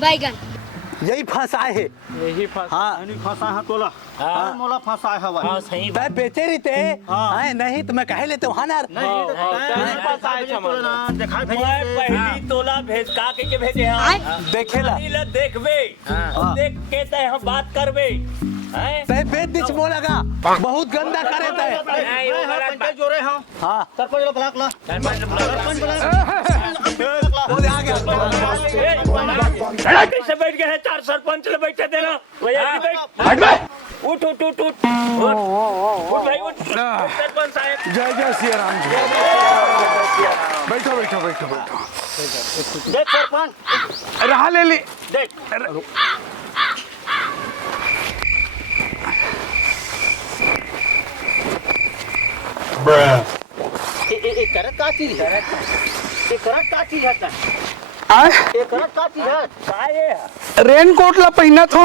बैगन यही फंसाए है। यही फंसा हाँ नहीं फंसा है तोला। हाँ। मोला फंसा है भाई। हाँ सही तै बेचे रही थे। हाँ। हाँ, नहीं तो मैं कह लेते वहाँ ना। नहीं फंसा है तोला ना दिखाई मैं भेजे। पहली तोला भेज का के भेजे हैं देखेला नीला देखबे देख के तय हम बात करबे हैं तै बेच दिच बोलेगा बहुत गंदा करे तै। नहीं, वो गलत पंचायत जोड़े हैं। हाँ सरपंच लोग ब्लॉक ला। सरपंच सरपंच वो आ गया। कैसे बैठ गए हैं? 4 सरपंच ले बैठे थे ना भैया बैठ उठ उठ उठ उठ उठ भाई उठ सरपंच साहब जय जय श्री राम जी। बैठो बैठो बैठो बैठो। देख सरपंच रहा ले ली। देख ये करत का चीज है? ये करत का चीज है? ये करत का चीज है? आए रेनकोट ला पहनत हो।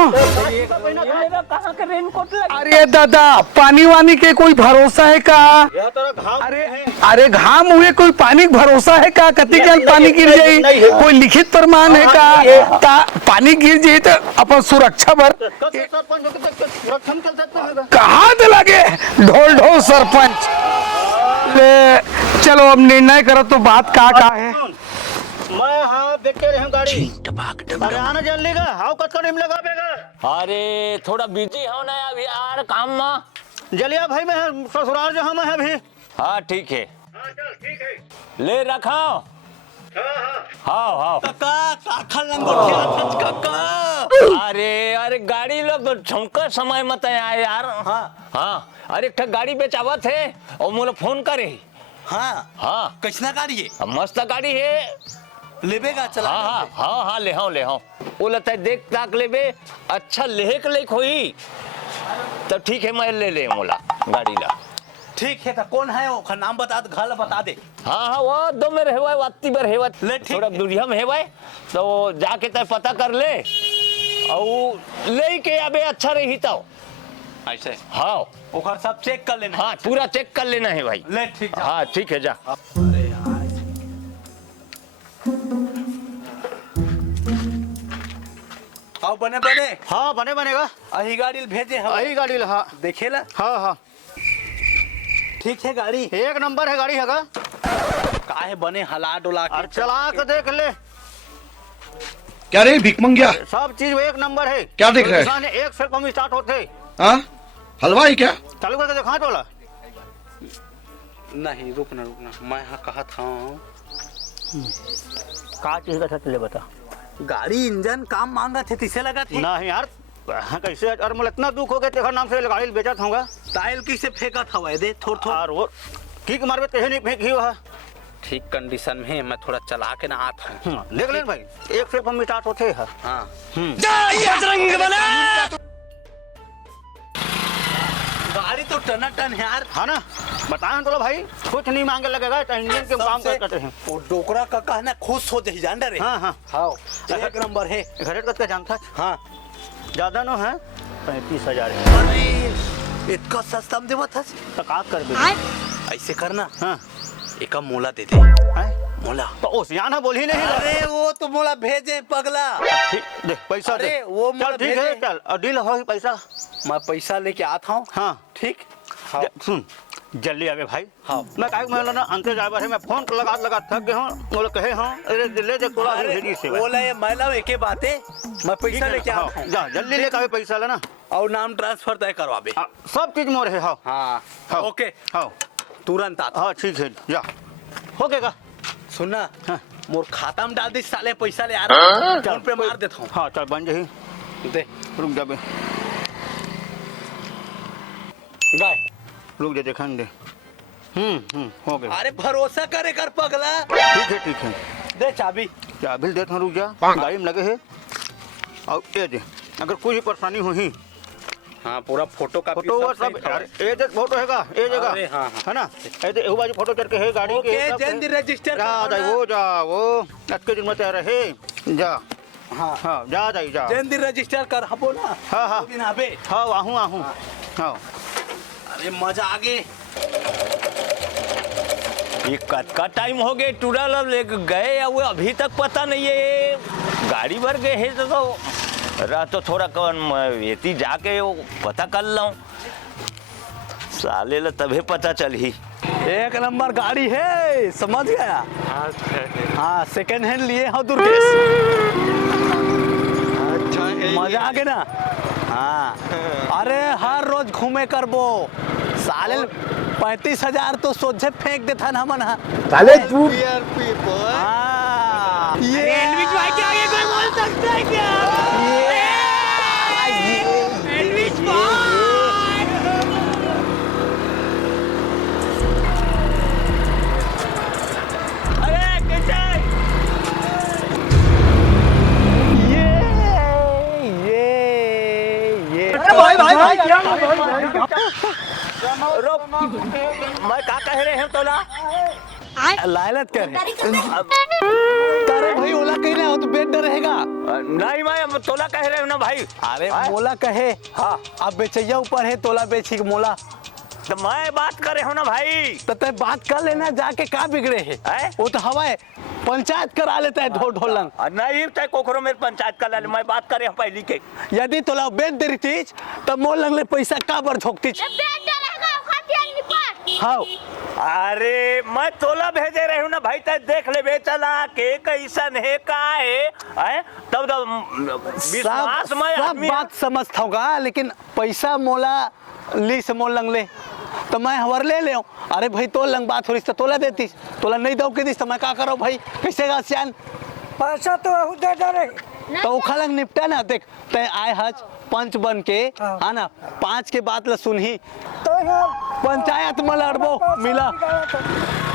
ये मेरा कहां का रेनकोट लगा अरे दादा पानी वानी के कोई भरोसा है का? यह तेरा घाव अरे घाम हुए कोई पानी का भरोसा है का? कति जन पानी गिर जाई कोई लिखित प्रमाण है का? पानी गिर जाई तो अपन सुरक्षा बर कैसे सरपंच होके सुरक्षा में चल सकता है? कहाँ दे लगे ढोल ढोल सरपंच ले। चलो अब निर्णय करो तो बात का है। मैं हाँ देख के रहे गाड़ी। अरे आना जल लेगा हाउ कट कर लगा बेगा। अरे थोड़ा बिजी हो ना अभी यार काम में जलिया भाई मैं ससुराल जो हम है अभी। हाँ ठीक है चल ठीक है। ले रखा हाँ हाँ अरे अरे गाड़ी लोग झुमका समय मत आया यार। हाँ हाँ अरे ठग गाड़ी बेचावत है और मोला फोन करे। हाँ हाँ कैसना गाड़ी है? मस्त गाड़ी है लेबेगा चला। हाँ हाँ हाँ हाँ ले हाँ वो लगता है देख ताक लेबे अच्छा लेहे के लेक होई तो ठीक है मैं ले ले मोला गाड़ी ला। ठीक है तो कौन है वो नाम बता दे घर बता दे। हाँ हाँ वो दो में रहवाय वाती बर हेवत ले ठीक थोड़ा दूरिया में हेवाय तो जाके तय पता कर ले और ले के अबे अच्छा रही तो ऐसे हाँ ओकर सब चेक कर लेना। हाँ पूरा चेक कर लेना है भाई। ले ठीक जा। हाँ ठीक है जा। अरे यार आओ बने बने हाँ बने बनेगा। अही गाड़ी भेजे हम यही गाड़ी ला। हाँ देखेला। हाँ हाँ ठीक है गाड़ी एक नंबर है गाड़ी है का। काहे बने हला डोला के और चला के देख ले क्या रे भिक मंगिया सब चीज एक नंबर है। क्या देख रहा है? किसान एक से कम स्टार्ट होते। हाँ हलवाई क्या? चालू करके दिखा तोला। नहीं रुकना रुकना मैं हाँ कहा था का चीज का छत ले बता। गाड़ी इंजन काम मांगा थे तिसे लगा थे। नहीं यार हाँ, कैसे और मुझे इतना दुख हो गया तेरे नाम से गाड़ी बेचा था। टाइल किसे फेंका था वह दे थोड़ थोड़। और वो किक मारवे कहीं नहीं फेंकी हुआ। ठीक कंडीशन में मैं थोड़ा चला के ना आता हूँ। देख ले भाई एक से कम स्टार्ट होते हैं। हाँ गाड़ी तो टना टन है यार। हाँ ना बताए तो भाई कुछ नहीं मांगे लगेगा तो इंजन के काम सबसे- करते हैं। वो डोकरा का कहना खुश हो जाए जान रे। हाँ हाँ हाँ एक नंबर है। घर का जानता हाँ ज्यादा नो है 35,000 अरे इतना सस्ता में देवा था। तो का कर दे। ऐसे करना हाँ एक मोला दे दे। मोला तो ओसियाना बोल ही नहीं। अरे वो तो मोला भेजे पगला। ठीक दे पैसा दे। अरे वो चल मोला ठीक है भेजे। चल और डील हो ही पैसा। मैं पैसा लेके आता हूँ। हाँ ठीक हाँ सुन जल्दी आगे भाई। हाँ मैं काहे मैं ना अंते ड्राइवर है मैं फोन लगा थक गए हूँ बोले कहे हाँ अरे ले दे तोला भेजी से बोला ये मैला एके बात है मैं पैसा लेके आता हूँ। जा जल्दी लेके आवे पैसा लेना। और नाम ट्रांसफर तय करवाबे। हाँ, सब चीज मोर है। हाँ हाँ हाँ ओके हाँ तुरंत आता। हाँ ठीक है जा हो गएगा। सुनना हाँ मोर खाता में डाल दे साले पैसा ले आ रहा फोन पे मार देता हूँ। हाँ चल बन जाही दे रुक जाबे गाय रुक जा देखन दे। हो गया। अरे भरोसा करे कर पगला। ठीक है दे चाबी। चाबी देता हूँ रुक जा गाड़ी में लगे है और ये दे अगर कोई परेशानी हुई हाँ पूरा फोटो का फोटो वो सब ये देख फोटो हैगा ये अरे जगह हाँ, है ना ये देख बाजू फोटो चढ़ के है गाड़ी ओके के जल्दी रजिस्टर जा जा वो अटके दिन में रहे जा हाँ हाँ जा जा जल्दी रजिस्टर कर हाँ बोला। हाँ हाँ दिन आबे। हाँ आहूँ हाँ अरे मजा आगे ये कद का टाइम हो गया टूरल लेके गए या वो अभी तक पता नहीं है। गाड़ी भर गए है तो रहा तो थोड़ा कौन ये जाके वो पता कर लूँ साले ला तभी पता चल ही। एक नंबर गाड़ी है, समझ गया। हाँ सेकंड हैंड लिए हो दुर्गेश। मजा आ गया ना। हाँ अरे हर रोज घूमे करबो साले 35,000 तो सोझे फेंक देता ना मन। साले तू हाँ ये एलविश भाई के आगे कोई बोल सकता है क्या? एलविश भाई मैं क्या कह रहे हैं तोला लालच कर तारे भाई ओला कहीं ना हो तो बेड रहेगा। नहीं मैं तोला कह रहे हो ना भाई। अरे मोला कहे हाँ अब बेचैया ऊपर है तोला बेची के मोला तो मैं बात कर रहे हो ना भाई। तो तय बात कर लेना जाके का बिगड़े है वो तो हवा है पंचायत करा लेता है ढोलंग। नहीं तय कोकरो मेरे पंचायत कर ले मैं बात कर रहे हैं पहली के। यदि तोला बेच दे रही तब मोल लगले पैसा का बर झोंकती हाँ। अरे मैं तोला भेजे रहे हूँ ना भाई तय देख ले बेचला के कैसन है का है तब विश्वास में सब बात समझता होगा लेकिन पैसा मोला ली से मोल लंगले तो मैं हवर ले ले। अरे भाई तो लंग बात हो रही तो तोला देती तोला नहीं दो के दी तो मैं का करो भाई कैसे गा सियान पैसा तो दे डरे तो उखा लंग निपटा ना देख तय आए हज पंच बन के है ना 5 के बाद ला सुनही तो पंचायत में लड़बो मिला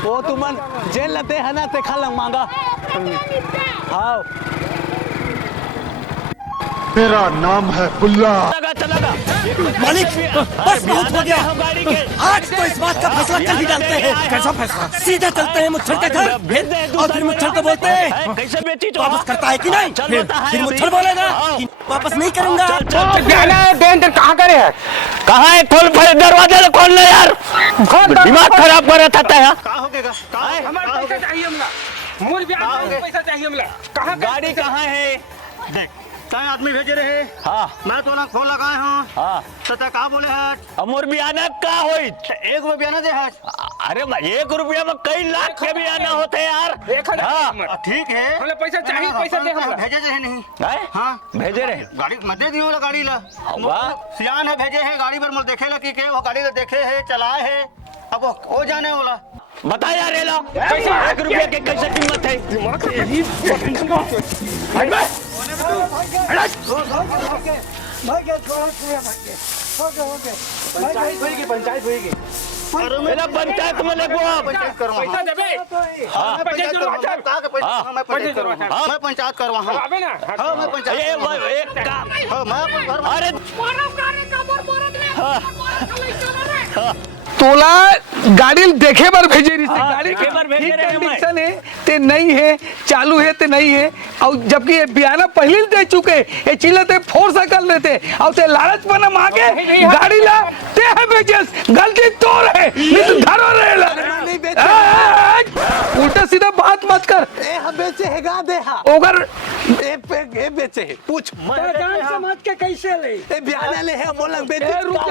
वो तुमन जेल लते है ना ते खा लंग मांगा हाँ। मेरा नाम है बुल्ला। चला मालिक बस बहुत हो गया। आज तो इस बात का फैसला कल ही डालते हैं। कैसा फैसला? सीधा चलते हैं मुच्छर के घर और फिर मुच्छर को बोलते हैं कैसे बेची तो वापस करता है कि नहीं। फिर मुच्छर बोलेगा कि वापस नहीं करूंगा। कहाँ करे है कहाँ है खोल दरवाजा खोल ले यार दिमाग खराब कर रहा था। हमारा पैसा चाहिए हमला मूल पैसा चाहिए हमला। कहाँ गाड़ी कहाँ है देख कई आदमी भेजे रहे। हाँ मैं तो ना फोन लगाए हूँ। हाँ तो कहा बोले हट अमोर बियाना का होई एक रुपया ना दे हट। अरे 1 रुपया में कई लाख के बियाना होते यार। हाँ ठीक है हमें पैसा चाहिए पैसा दे हम भेजे रहे नहीं। हाँ भेजे रहे गाड़ी मत दे दियो गाड़ी ला वाह सियान है भेजे है गाड़ी पर मुझे देखे ला कि के वो गाड़ी ला देखे है चलाए है अब वो जाने वाला बता यार ये लो 1 रुपया के कैसे कीमत है। पंचायत होगी मेरा पंचायत में लगो आप पैसा देबे। हाँ मैं पंचायत करवा हाँ मैं पंचायत अरे तोला गाड़ी देखे बार भेजे रही थी। गाड़ी देखे बार भेजे रहे हैं। कंडीशन है ते नहीं है चालू है ते नहीं है और जबकि ये बयाना पहले दे चुके ये चिल्ला ते फोर्स कर लेते और ते लालच बना मांगे गाड़ी ला ते है बेचस गलती तोर है नहीं तो धरो रहे नहीं बेचे उल्टा सीधा बात मत कर। ए हम बेचे है गा दे हा ओगर ए बेचे है पूछ जान समझ के कैसे ले ए बयाना ले है मोल लंग बेचे रुक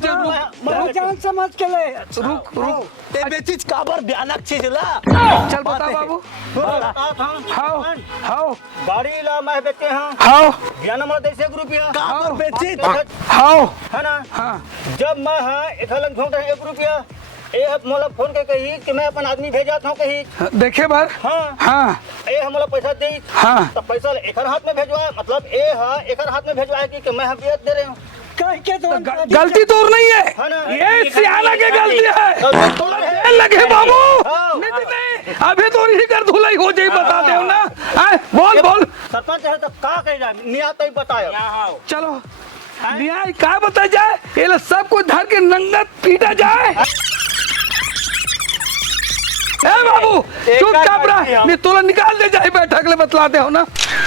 जा जान समझ के ले रुक ए बेचिज काबर भयानक चीज ला चल बता बाबू हाउ हाउ गाड़ी ला मैं बेचे हैं हाउ बियाना में दे 1 रुपया काबर बेचिज हाउ है ना। हाँ जब मैं हाँ इधर झोंक रहे 1 रुपया ए मोला फोन के कही कि मैं अपन आदमी भेजा था कही देखे बार हाँ हाँ ए हमला पैसा दे हाँ तो पैसा एक हाथ में भेजवाए मतलब ए हाँ एक हाथ में भेजवाए कि मैं हम बेच दे रहे हूँ कह के तो गलती तो नहीं है है ना। ये सियाना की गलती है लगे बाबू नहीं अभी तो नहीं कर धुलाई हो जाए बता दे ना बोल बोल सरपंच है तो का कहेगा निया तो बताओ चलो न्याय क्या बता जाए ये सब कुछ धर के नंगत पीटा जाए। ए बाबू चुपचाप रहा नहीं तोला निकाल दे जाए बैठक ले बतलाते हो ना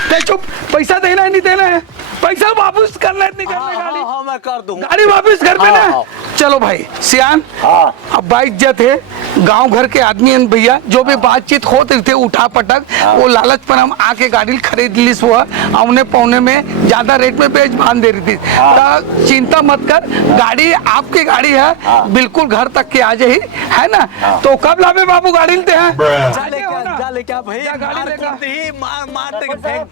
ते चुप पैसा देना है नहीं देना है पैसा वापस करना है नहीं करना गाड़ी हाँ मैं कर दूंगा गाड़ी वापस कर देना। चलो भाई सियान अब बाइक इज्जत है गांव घर के आदमी हैं भैया, जो भी बातचीत होते थे उठा पटक, वो लालच पर हम आके गाड़ी खरीद ली हुआ औने पौने में ज्यादा रेट में बेच भान दे रही थी। तो चिंता मत कर, गाड़ी आपकी गाड़ी है, बिल्कुल घर तक के आ जाही, है ना। तो कब लावे बाबू गाड़ी लेते हैं? जा ले क्या भाई, गाड़ी लेकर मार दे के फेंक।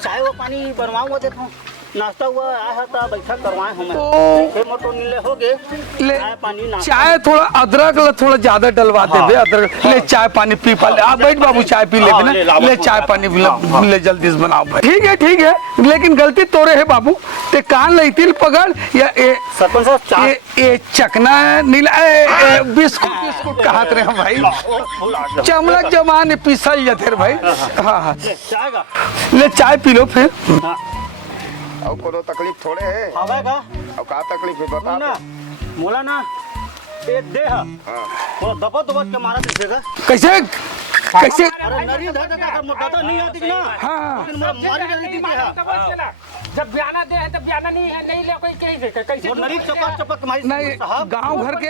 चाय वो पानी बनवाऊंगा, देखो नाश्ता हुआ आया है तो बैठक करवाए हमें तो मोटो नीले हो गए। ले चाय पानी नाश्ता चाय थोड़ा अदरक थोड़ा ज्यादा डलवा दे बे, अदरक ले, चाय पानी पी पा ले। आप बैठ बाबू, चाय पी ले हाँ, ना, ले ले चाय पानी पी ले, जल्दी से बनाओ भाई। ठीक है, लेकिन गलती तोरे है बाबू, ते कान लईतिल पकड़ या सरपंच साहब चाय ए चकना नीला बिस्कुट कहत रहे हैं भाई, चमलक जमाने पिसल जाते रे भाई। हाँ चाय का ले चाय पी लो फिर। और कोनो तकलीफ थोड़े है, हवा का और का तकलीफ है बता। ना मोला ना ये दे है वो दबा के मारा दीजिएगा। कैसे अरे नरी धर का मोटा नहीं आती ना। हाँ लेकिन मारी रही थी जब बयाना दे है तब बयाना नहीं ले कोई कैसे वो नरी चपक तुम्हारी नहीं, साहब गांव घर के,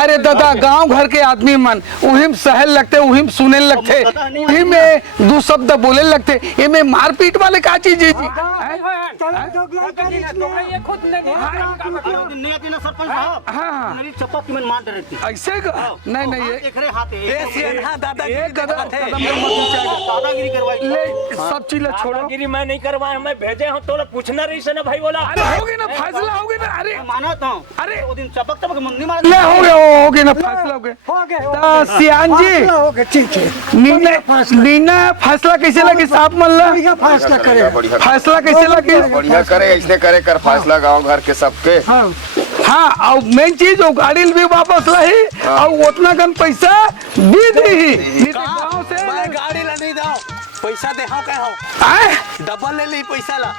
अरे दादा गांव घर के आदमी मन उहिम सहल लगते, उहिम सुने लगते, उही में दो शब्द बोले लगते, ये में मारपीट वाले का चीज है जी? ये खुद नहीं आती ना सरपंच साहब। हाँ नरी चपक की मैं मार रही थी। ऐसे का नहीं ये देख रहे हाथ एक कदम दादागिरी करवाई। ले सब चीज छोड़ो। गिरी मैं नहीं करवाया, मैं भेजे हूँ तो पूछना रही से ना भाई बोला। अरे होगी ना फैसला, होगी ना। अरे माना था अरे वो दिन चपक नहीं मारा। ले होगे ना फैसला, होगे सियान जी। ठीक है, नीना फैसला कैसे लगी साहब मल्ला? फैसला करे। फैसला कैसे लगी? बढ़िया करे, ऐसे करे कर फैसला गांव घर के सबके। हाँ और मेन चीज वो गाड़ी भी वापस लाई और उतना कन पैसा भी दी गाँव से। गाड़ी ला नहीं दो, पैसा दे हो कहो, आए डबल ले ली पैसा ला।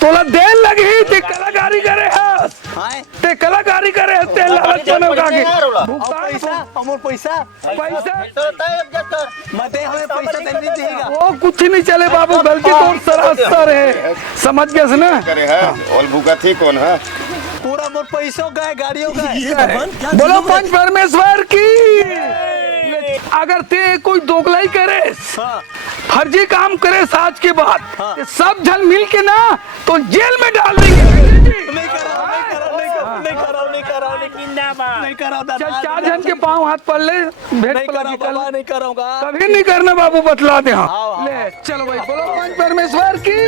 तोला देर लगी ते कलाकारी करे है, हां ते कलाकारी करे है, ते लालच बनो कागे पैसा अमोर पैसा मते हमें पैसा देने देगा। वो कुछ नहीं चले बाबू, गलती तो सरासर है, समझ गए से ना। करे है और भूखा थी कौन है? पूरा मोर पैसों गए, गाड़ियों गए। बोलो पंच परमेश्वर की। अगर ते कोई दोगलाई करे, फर्जी काम करे साज के बाद, सब जन मिल के ना तो जेल में डाल देंगे। नहीं करो दादा, चल 4 जन के पाँव हाथ पड़ ले, भेंट नहीं करो बाबा, नहीं करूंगा। कभी नहीं करना बाबू, बतला दे। हाँ ले चलो भाई, बोलो पंच परमेश्वर की।